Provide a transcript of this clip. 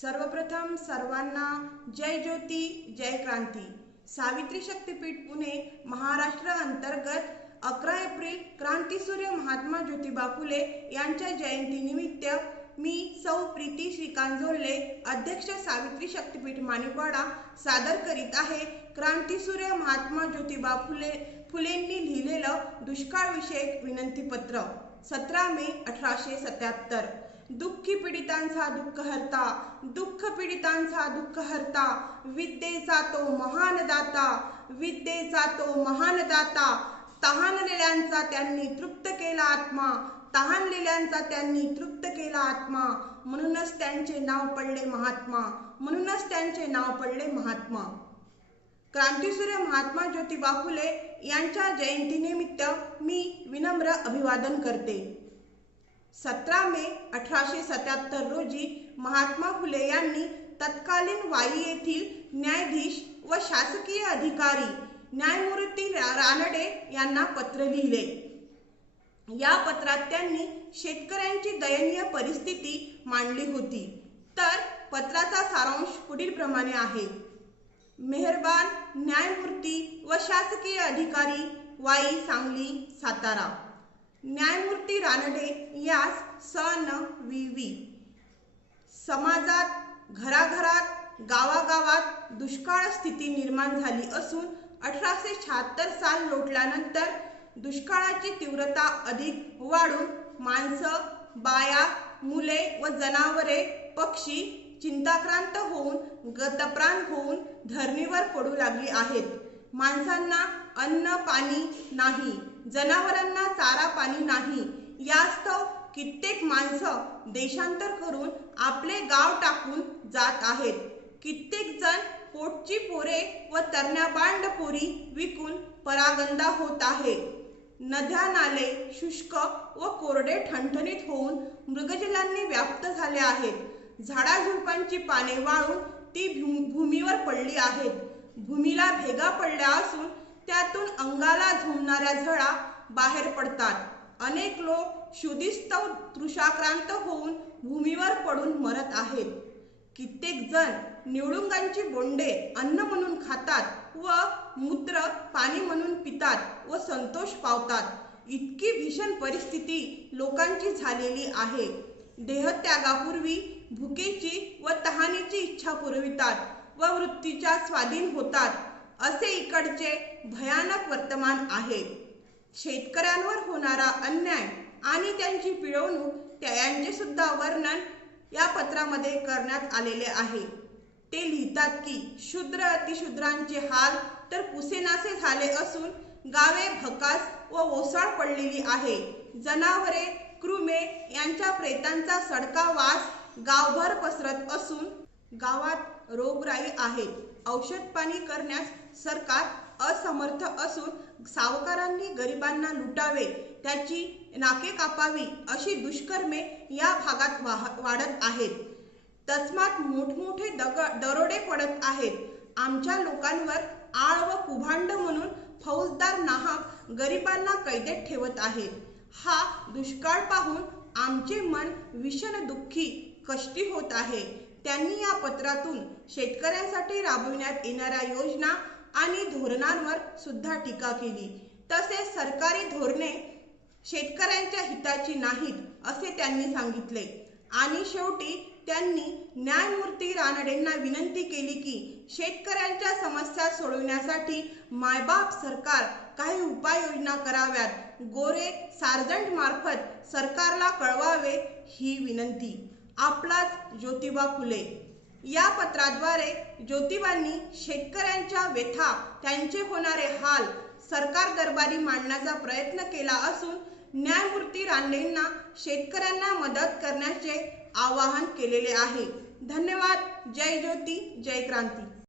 सर्वप्रथम सर्वांना जय ज्योती जय क्रांती. सावित्री शक्तीपीठ पुणे महाराष्ट्र अंतर्गत अकरा एप्रिल क्रांतीसूर्य महात्मा ज्योतिबा फुले यांच्या जयंतीनिमित्त मी सौ प्रीती श्रीकांत जोडले अध्यक्ष सावित्री शक्तीपीठ माणिकवाडा सादर करीत आहे क्रांतीसूर्य महात्मा ज्योतिबा फुले फुलेंनी लिहिलेलं दुष्काळविषयक विनंतीपत्र सतरा मे अठराशे सत्याहत्तर. दुःखी पीडितांचा दुःख हरता दुःख पीडितांचा दुःख हरता विद्येचा तो महान दाता विद्येचा तो महान दाता तहानलेल्यांचा त्यांनी तृप्त केला आत्मा तहानलेल्यांचा त्यांनी तृप्त केला आत्मा म्हणूनच त्यांचे नाव पडले महात्मा म्हणूनच त्यांचे नाव पडले महात्मा. क्रांतीसूर्य महात्मा ज्योतिबा फुले यांच्या जयंतीनिमित्त मी विनम्र अभिवादन करते. सतरा मे अठराशे सत्याहत्तर रोजी महात्मा फुले यांनी तत्कालीन वाई येथील न्यायाधीश व शासकीय अधिकारी न्यायमूर्ती रानडे यांना पत्र लिहिले. या पत्रात त्यांनी शेतकऱ्यांची दयनीय परिस्थिती मांडली होती. तर पत्राचा सारांश पुढील प्रमाणे आहे. मेहरबान न्यायमूर्ती व शासकीय अधिकारी वाई सांगली सातारा. न्यायमूर्ती रानडे यास सन वी वी समाजात घराघरात गावागावात दुष्काळ स्थिती निर्माण झाली असून अठराशे शहात्तर साल लोटल्यानंतर दुष्काळाची तीव्रता अधिक वाढून माणसं बाया मुले व जनावरे पक्षी चिंताक्रांत होऊन गतप्राण होऊन धरणीवर पडू लागली आहेत. माणसांना अन्न पाणी नाही. जनावरांना चारा पाणी नाही. यास्तव कित्येक माणसं देशांतर करून आपले गाव टाकून जात आहेत. कित्येक जण पोटची पोरे व तरण्या बांड पोरी विकून परागंदा होत आहे. नद्या नाले शुष्क व कोरडे ठणठणीत होऊन मृगजलांनी व्याप्त झाले आहेत. झाडाझुडपांची पाने वाळून ती भूमीवर पडली आहेत. भूमीला भेगा पडल्या असून त्यातून अंगाला झुमणाऱ्या झळा बाहेर पडतात. अनेक लोक शुदिस्तव तृषाक्रांत होऊन भूमीवर पडून मरत आहेत. कित्येक जण निवडुंगांची बोंडे अन्न म्हणून खातात व मूत्र पाणी म्हणून पितात व संतोष पावतात. इतकी भीषण परिस्थिती लोकांची झालेली आहे. देहत्यागापूर्वी भुकेची व तहानीची इच्छा पुरवितात व वृत्तीच्या स्वाधीन होतात. भयानक वर्तमान आहे. शेतकऱ्यांवर होणारा अन्याय आणि त्यांची पिळवणूक त्या सुद्धा वर्णन या पत्रामध्ये करण्यात आलेले आहे. ते लिहितात की शूद्र अतिशूद्रांचे हाल तर पुसेनासे झाले असून गावे भकास व ओसाळ पडलेली आहे. जनावरे क्रुमे यांच्या प्रेतांचा सडका वास गावभर पसरत असून गावात रोगराई आहेत औषध पाणी करण्यास सरकार असमर्थ असून सावकारांनी गरिबांना लुटावे त्याची नाके कापावी अशी दुष्कर्मे या भागात वाह- वाढत आहेत. तस्मात मोठमोठे दग दरोडे पडत आहेत. आमच्या लोकांवर आळ व कुभांड म्हणून फौजदार नाहक गरिबांना कैदेत ठेवत आहेत. हा दुष्काळ पाहून आमचे मन विषण दुःखी कष्टी होत आहे. त्यांनी या पत्रातून शेतकऱ्यांसाठी राबविण्यात येणाऱ्या योजना धोरणांवर सुद्धा टीका केली. तसेच सरकारी धोरणे शेतकऱ्यांच्या हिताची नाहीत असे त्यांनी सांगितले. आणि शेवटी त्यांनी न्यायमूर्ती रानडेंना विनंती केली की शेतकऱ्यांच्या समस्या सोडवण्यासाठी मायबाप सरकार काही उपाययोजना कराव्यात. गोरे सार्जंट मार्फत सरकारला कळवावे ही विनंती. आपलाच ज्योतिबा फुले. या पत्राद्वारे ज्योतिबांनी शेतकऱ्यांच्या व्यथा त्यांचे होणारे हाल सरकार दरबारी मांडण्याचा प्रयत्न केला असून न्यायमूर्ती रानडेंना शेतकऱ्यांना मदत करण्याचे आवाहन केलेले आहे. धन्यवाद. जय ज्योती जय क्रांती.